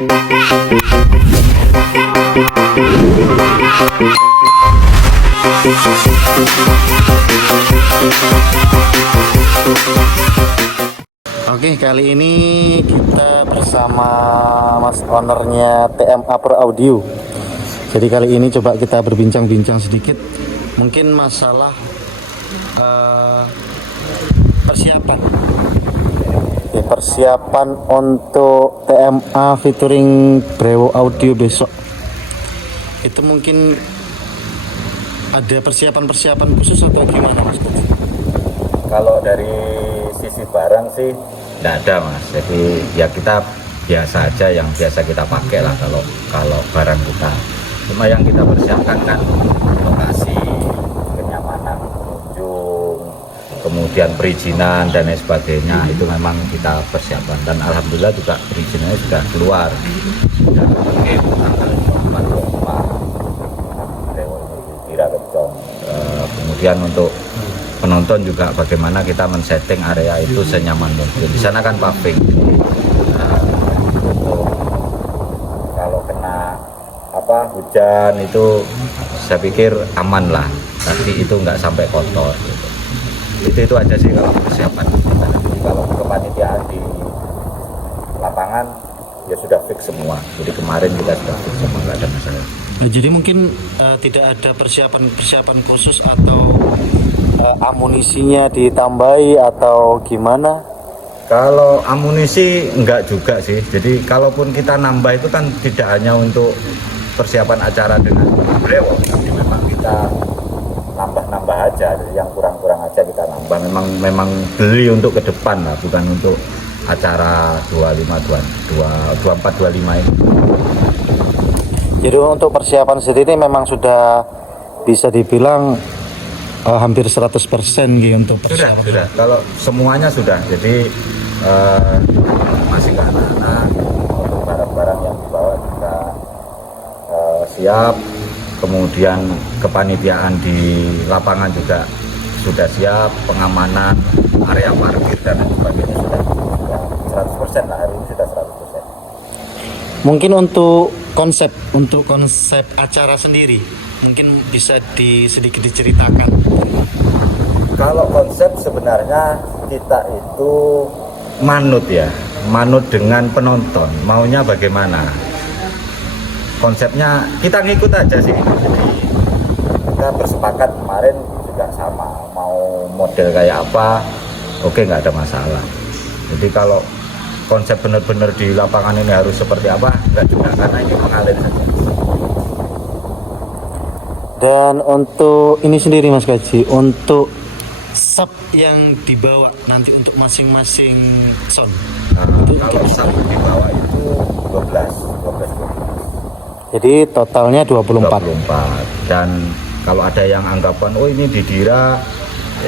Oke, kali ini kita bersama Mas ownernya TMA Pro Audio. Jadi kali ini coba kita berbincang-bincang sedikit, mungkin masalah persiapan untuk TMA featuring Brewo Audio besok. Itu mungkin ada persiapan khusus atau gimana, Mas? Kalau dari sisi barang sih nggak ada, Mas. Jadi ya kita biasa aja yang biasa kita pakai lah kalau barang kita. Cuma yang kita persiapkan kan lokasi, kenyamanan pengunjung, kemudian perizinan dan lain sebagainya, itu memang kita persiapkan. Dan alhamdulillah juga perizinannya sudah keluar. Sudah oke tanggal 24 kira kencong. Kemudian untuk penonton juga bagaimana kita men-setting area itu senyaman mungkin. Di sana kan paving. Untuk kalau kena hujan itu saya pikir aman lah. Tapi itu nggak sampai kotor gitu. Itu aja sih kalau persiapan kita. Jadi kalau kepanitiaan di lapangan ya sudah fix semua. Jadi kemarin kita sudah fix semua, nggak ada masalah. Nah, jadi mungkin tidak ada persiapan khusus atau amunisinya ditambahi atau gimana? Kalau amunisi enggak juga sih. Jadi kalaupun kita nambah itu kan tidak hanya untuk persiapan acara dengan Brewo, tapi memang kita nambah aja. Jadi yang kurang-kurang aja kita nambah. Memang beli untuk ke depan lah, bukan untuk acara 24-25 ini. Jadi untuk persiapan sendiri memang sudah bisa dibilang hampir 100% gitu untuk persiapan. Sudah. Kalau semuanya sudah. Jadi masih ke anak-anak, untuk barang-barang yang dibawa juga siap. Kemudian kepanitiaan di lapangan juga sudah siap, pengamanan, area parkir dan lain sebagainya sudah 100% lah, hari ini sudah 100%. Mungkin untuk konsep acara sendiri mungkin bisa sedikit diceritakan. Kalau konsep sebenarnya kita itu manut dengan penonton maunya bagaimana. Konsepnya kita ngikut aja sih. Jadi kita bersepakat kemarin juga sama, mau model kayak apa, oke, nggak ada masalah. Jadi kalau konsep benar-benar di lapangan ini harus seperti apa, nggak juga, karena ini mengalir saja. Dan untuk ini sendiri Mas Gaji, untuk sub yang dibawa nanti untuk masing-masing sound. Kalau sub dibawa itu 12. Jadi totalnya 24. Dan kalau ada yang anggapan ini didira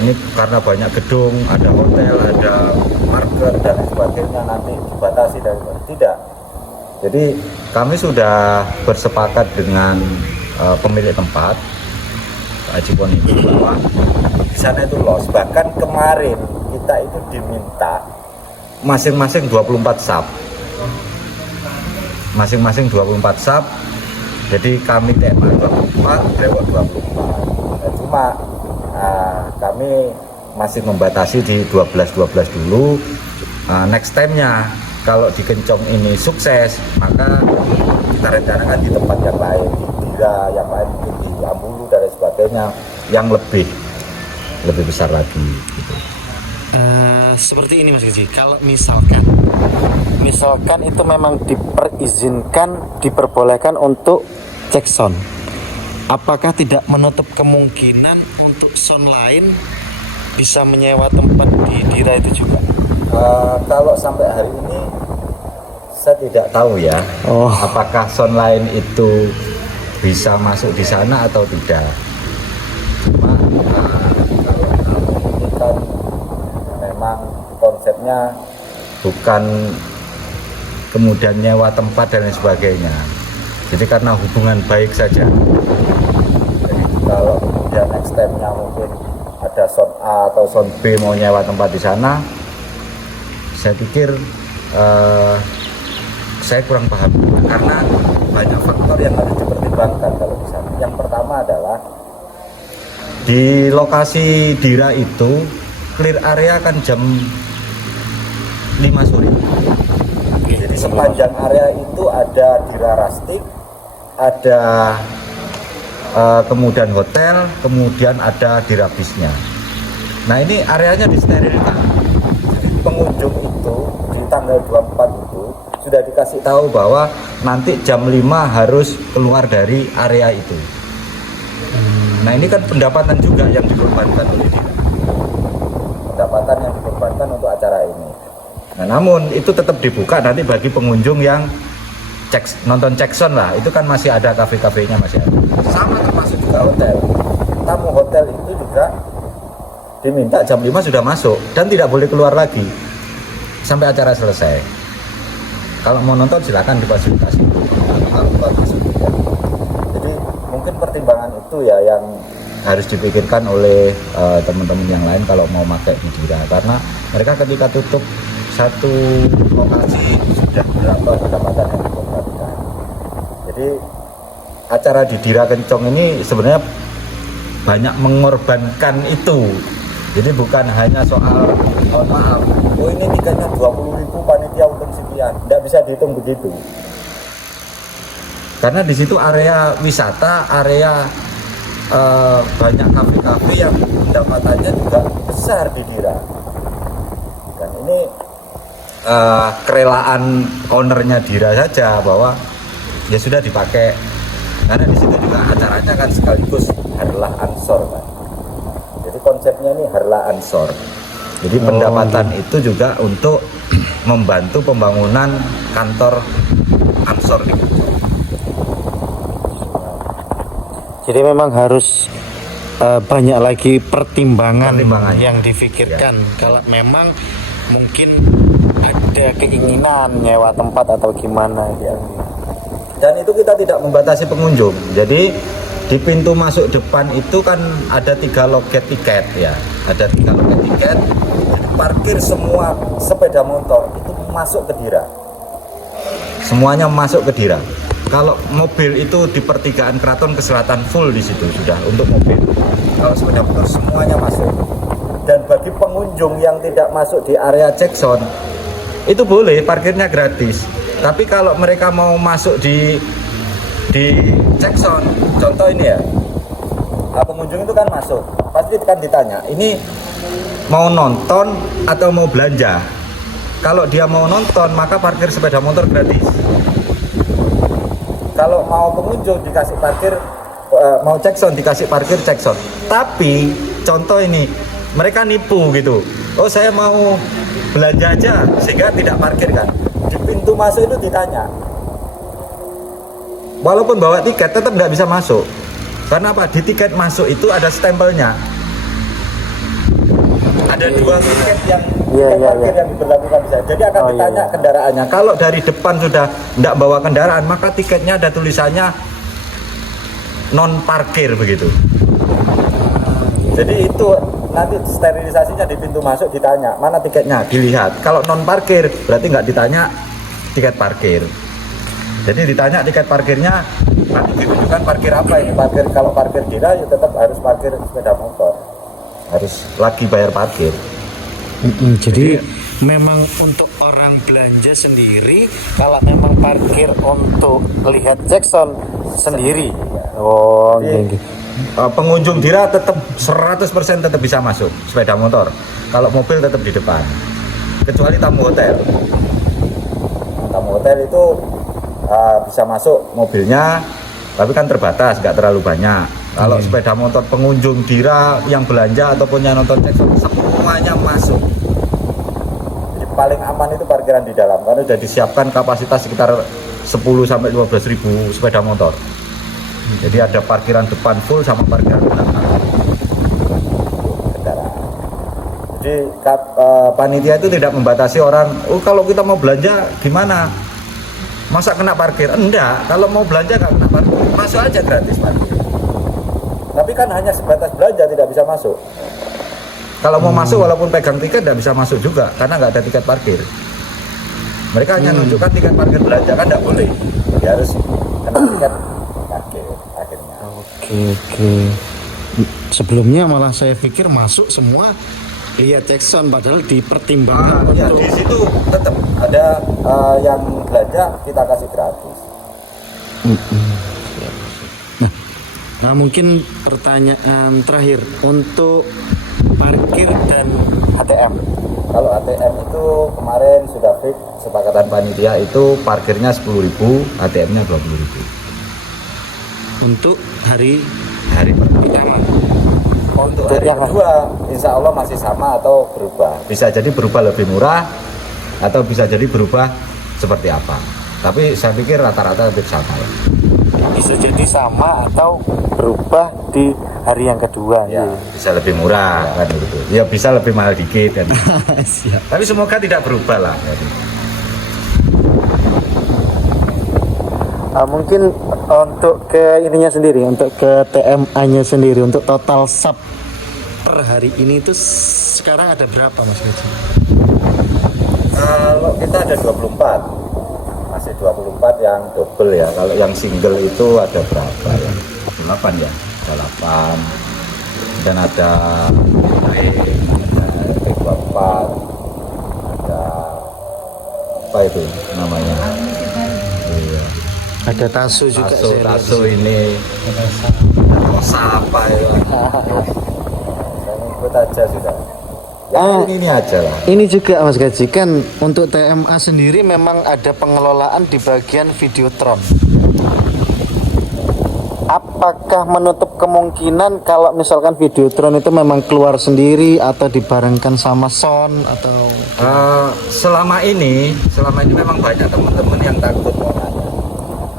ini karena banyak gedung, ada hotel, ada market dan sebagainya, nanti dibatasi dari tidak. Jadi kami sudah bersepakat dengan pemilik tempat Ajipon itu bahwa di sana itu los. Bahkan kemarin kita itu diminta masing-masing 24 sub. Masing-masing 24 sub. Jadi kami TMA 24, Brewo 24. Cuma kami masih membatasi di 12 dulu. Next time-nya kalau di Kencong ini sukses, maka kita rencanakan di tempat yang lain, di Dira, yang lain mungkin di Ambulu dan sebagainya, yang lebih besar lagi gitu. Seperti ini Mas Gaji, kalau misalkan itu memang diperbolehkan untuk cek sound, apakah tidak menutup kemungkinan untuk sound lain bisa menyewa tempat di Dira itu juga? Kalau sampai hari ini saya tidak tahu ya, apakah sound lain itu bisa masuk di sana atau tidak. Cuma kalau ini kan memang konsepnya bukan kemudian nyewa tempat dan lain sebagainya. Jadi karena hubungan baik saja. Jadi kalau kemudian next time-nya mungkin ada sound A atau sound B mau nyewa tempat di sana, saya pikir saya kurang paham karena banyak faktor yang harus dipertimbangkan kalau di sana. Yang pertama adalah di lokasi Dira itu clear area kan jam 5 sore. Jadi sepanjang area itu ada Dira Rustic, ada kemudian hotel, kemudian ada Dira Bisnya. Nah ini areanya disterilkan. Jadi pengunjung itu di tanggal 24 itu sudah dikasih tahu bahwa nanti jam 5 harus keluar dari area itu. Nah ini kan pendapatan juga yang dikorbankan oleh Dira. Pendapatan yang dikorbankan untuk acara ini. Nah namun itu tetap dibuka nanti bagi pengunjung yang nonton Jackson lah. Itu kan masih ada kafe-kafenya masih ada. Sama termasuk juga hotel. Tamu hotel itu juga diminta jam 5 sudah masuk dan tidak boleh keluar lagi sampai acara selesai. Kalau mau nonton silakan difasilitasi. Kalau keluar masuk tidak. Jadi mungkin pertimbangan itu ya yang harus dipikirkan oleh teman-teman yang lain kalau mau pakai di Dira, karena mereka ketika tutup satu lokasi sudah berapa pendapatan yang dikorbankan. Jadi acara di Dira Kencong ini sebenarnya banyak mengorbankan itu. Jadi bukan hanya soal mohon maaf, oh ini tiketnya 20.000 panitia untung sekian, tidak bisa dihitung begitu. Karena di situ area wisata, area banyak kafe-kafe yang pendapatannya juga besar di Dira. Dan ini kerelaan ownernya Dira saja bahwa ya sudah dipakai. Karena di situ juga acaranya kan sekaligus Harlah Ansor kan. Jadi konsepnya ini Harlah Ansor. Jadi pendapatan itu juga untuk membantu pembangunan kantor Ansor di Kencong. Jadi memang harus banyak lagi pertimbangan yang difikirkan ya. Kalau memang mungkin ada keinginan nyewa tempat atau gimana ya. Dan itu kita tidak membatasi pengunjung. Jadi di pintu masuk depan itu kan ada 3 loket tiket ya. Ada 3 loket tiket. Jadi parkir semua sepeda motor itu masuk ke Dira. Semuanya masuk ke Dira. Kalau mobil itu di pertigaan Keraton ke selatan full di situ sudah untuk mobil. Kalau sepeda motor semuanya masuk. Dan bagi pengunjung yang tidak masuk di area Jackson itu boleh parkirnya gratis. Tapi kalau mereka mau masuk di Jackson, contoh ini ya, pengunjung itu kan masuk, pasti kan ditanya, ini mau nonton atau mau belanja? Kalau dia mau nonton maka parkir sepeda motor gratis. Kalau mau pengunjung dikasih parkir, mau Jackson dikasih parkir Jackson. Tapi contoh ini, mereka nipu gitu. Oh saya mau belanja aja sehingga tidak parkir kan. Di pintu masuk itu ditanya. Walaupun bawa tiket tetap nggak bisa masuk. Karena apa? Di tiket masuk itu ada stempelnya. Ada 2 tiket yang parkir yang diberlakukan bisa. Jadi akan ditanya kendaraannya. Kalau dari depan sudah tidak bawa kendaraan, maka tiketnya ada tulisannya non parkir begitu. Jadi itu nanti sterilisasinya di pintu masuk ditanya mana tiketnya, dilihat. Kalau non parkir berarti nggak ditanya tiket parkir. Jadi ditanya tiket parkirnya, nanti ditunjukkan parkir apa ini. Parkir kalau parkir Dira ya tetap harus parkir sepeda motor. Harus lagi bayar parkir. Jadi memang untuk orang belanja sendiri, kalau memang parkir untuk lihat Jackson sendiri. Oh, jadi, pengunjung Dira tetap 100% tetap bisa masuk sepeda motor. Kalau mobil tetap di depan. Kecuali tamu hotel. Tamu hotel itu bisa masuk mobilnya, tapi kan terbatas, nggak terlalu banyak. Kalau sepeda motor pengunjung Dira yang belanja ataupun yang nonton Jackson semuanya masuk. Jadi paling aman itu parkiran di dalam karena sudah disiapkan kapasitas sekitar 10-15 ribu sepeda motor. Jadi ada parkiran depan full sama parkiran belakang. Jadi panitia itu tidak membatasi orang. Oh kalau kita mau belanja gimana? Masa kena parkir? Enggak. Kalau mau belanja nggak kena parkir, masuk aja gratis parkir. Tapi kan hanya sebatas belanja, tidak bisa masuk. Kalau mau masuk walaupun pegang tiket tidak bisa masuk juga karena nggak ada tiket parkir. Mereka hanya menunjukkan tiket parkir belanja, kan tidak boleh. Dia harus kena tiket parkir akhirnya. Oke. Sebelumnya malah saya pikir masuk semua lihat cek sound, padahal dipertimbangkan. Ya di situ tetap ada yang belanja kita kasih gratis. Nah, mungkin pertanyaan terakhir untuk parkir dan ATM. Kalau ATM itu kemarin sudah fix sepakatan panitia itu parkirnya 10.000, ATM-nya 20.000. Untuk hari Pertama. Untuk hari kedua, insya Allah masih sama atau berubah. Bisa jadi berubah lebih murah atau bisa jadi berubah seperti apa. Tapi saya pikir rata-rata hampir sama ya. Bisa jadi sama atau berubah di hari yang kedua. Ya, bisa lebih murah kan gitu. Ya bisa lebih mahal dikit kan. Siap. Tapi semoga tidak berubah lah. Mungkin untuk ke ininya sendiri, untuk ke TMA-nya sendiri, untuk total sub per hari ini itu sekarang ada berapa Mas Gaji? Kalau kita ada 24, masih 24 yang double ya. Kalau yang single itu ada berapa ya? 8 ya, ada 8. Dan ada RT24, ada apa itu namanya? Iya. Ada Taso juga. Taso ini. Rosa apa ya? Saya ikut aja sudah. Ya, ini aja lah. Ini juga Mas Gaji, kan untuk TMA sendiri memang ada pengelolaan di bagian Videotron. Apakah menutup kemungkinan kalau misalkan Videotron itu memang keluar sendiri atau dibarengkan sama sound atau? Selama ini memang banyak teman-teman yang takut mau nanya.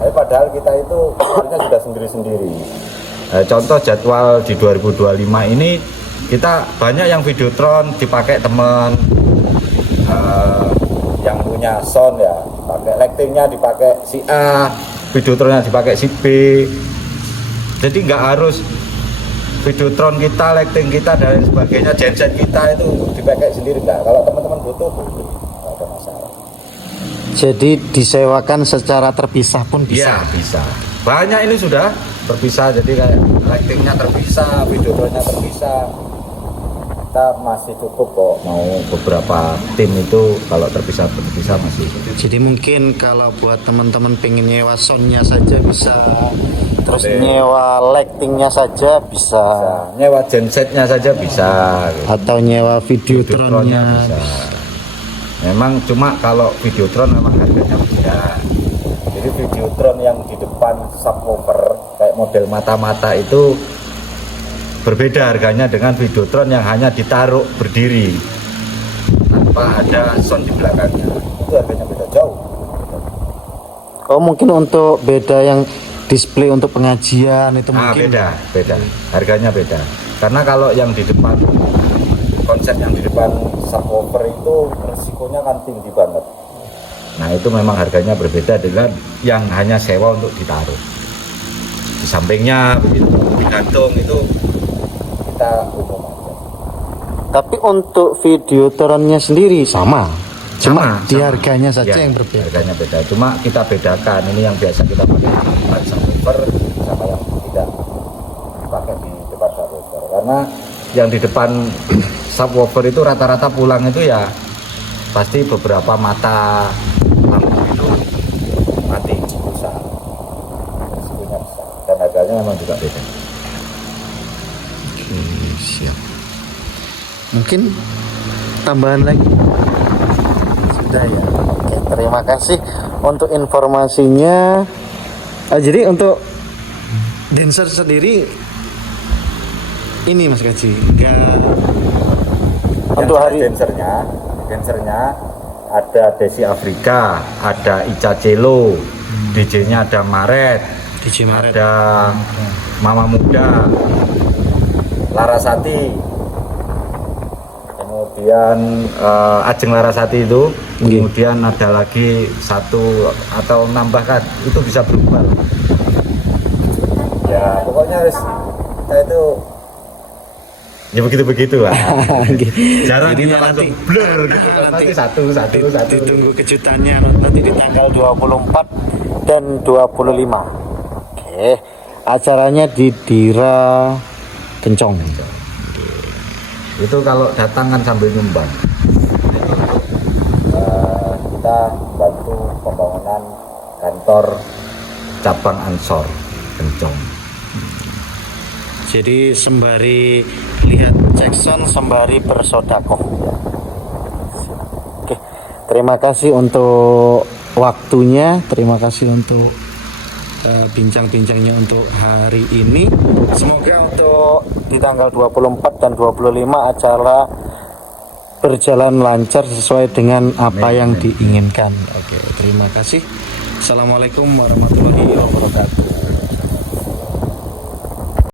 Tapi padahal kita itu sebenarnya sudah sendiri-sendiri. Contoh jadwal di 2025 ini kita banyak yang Videotron dipakai teman yang punya sound ya, pakai lightingnya dipakai si A, Videotronnya dipakai si B. Jadi nggak harus Videotron kita, lighting kita dan lain sebagainya, genset kita itu dipakai sendiri nggak. Kalau teman-teman butuh boleh, nggak ada masalah. Jadi disewakan secara terpisah pun bisa? Iya bisa. Banyak ini sudah terpisah, jadi kayak lightingnya terpisah, Videotronnya terpisah. Kita masih cukup kok, mau beberapa tim itu kalau terpisah masih. Jadi mungkin kalau buat teman-teman pengen nyewa soundnya saja bisa, terus nyewa lightingnya saja bisa, nyewa gensetnya saja bisa, atau nyewa Videotronnya bisa. Memang cuma kalau Videotron memang harganya beda. Jadi Videotron yang di depan subwoofer kayak model mata-mata itu berbeda harganya dengan Videotron yang hanya ditaruh berdiri tanpa ada sound di belakangnya. Itu harganya beda jauh. Oh, mungkin untuk beda yang display untuk pengajian itu mungkin beda. Harganya beda. Karena kalau yang di depan, konsep yang di depan subwoofer itu resikonya kan tinggi banget. Nah, itu memang harganya berbeda dengan yang hanya sewa untuk ditaruh. Di sampingnya begitu, digantung itu kita umum aja. Tapi untuk Videotronnya sendiri sama di harganya saja ya, yang berbeda. Harganya beda. Cuma kita bedakan ini yang biasa kita pakai di depan subwoofer sama yang tidak dipakai di depan subwoofer. Karena yang di depan subwoofer itu rata-rata pulang itu ya pasti beberapa mata lampu itu mati, rusak. Resikonya besar dan harganya memang juga beda. Siap. Mungkin tambahan lagi sudah ya. Oke, terima kasih untuk informasinya. Jadi untuk dancer sendiri ini Mas Gaji untuk hari dancernya ada Desi Afrika, ada Ica Celo, DJ-nya ada Maret, ada Mama Muda, Larasati, kemudian Ajeng Larasati itu, kemudian ada lagi satu atau nambahkan itu bisa berubah. Ya pokoknya kita itu Ya begitu-begitu lah. Jarang Jadi kita langsung nanti- blur gitu kan. nanti- Nanti satu. Ditunggu kejutannya nanti di tanggal 24 dan 25. Oke, acaranya di Dira Kencong. Itu kalau datang kan sambil nyumbang. Kita bantu pembangunan kantor cabang Ansor Kencong. Jadi sembari lihat Jackson, sembari bersodakoh. Oke, terima kasih untuk waktunya, terima kasih untuk bincang-bincangnya untuk hari ini. Semoga untuk di tanggal 24 dan 25 acara berjalan lancar sesuai dengan apa yang diinginkan. Oke, terima kasih. Assalamualaikum warahmatullahi wabarakatuh.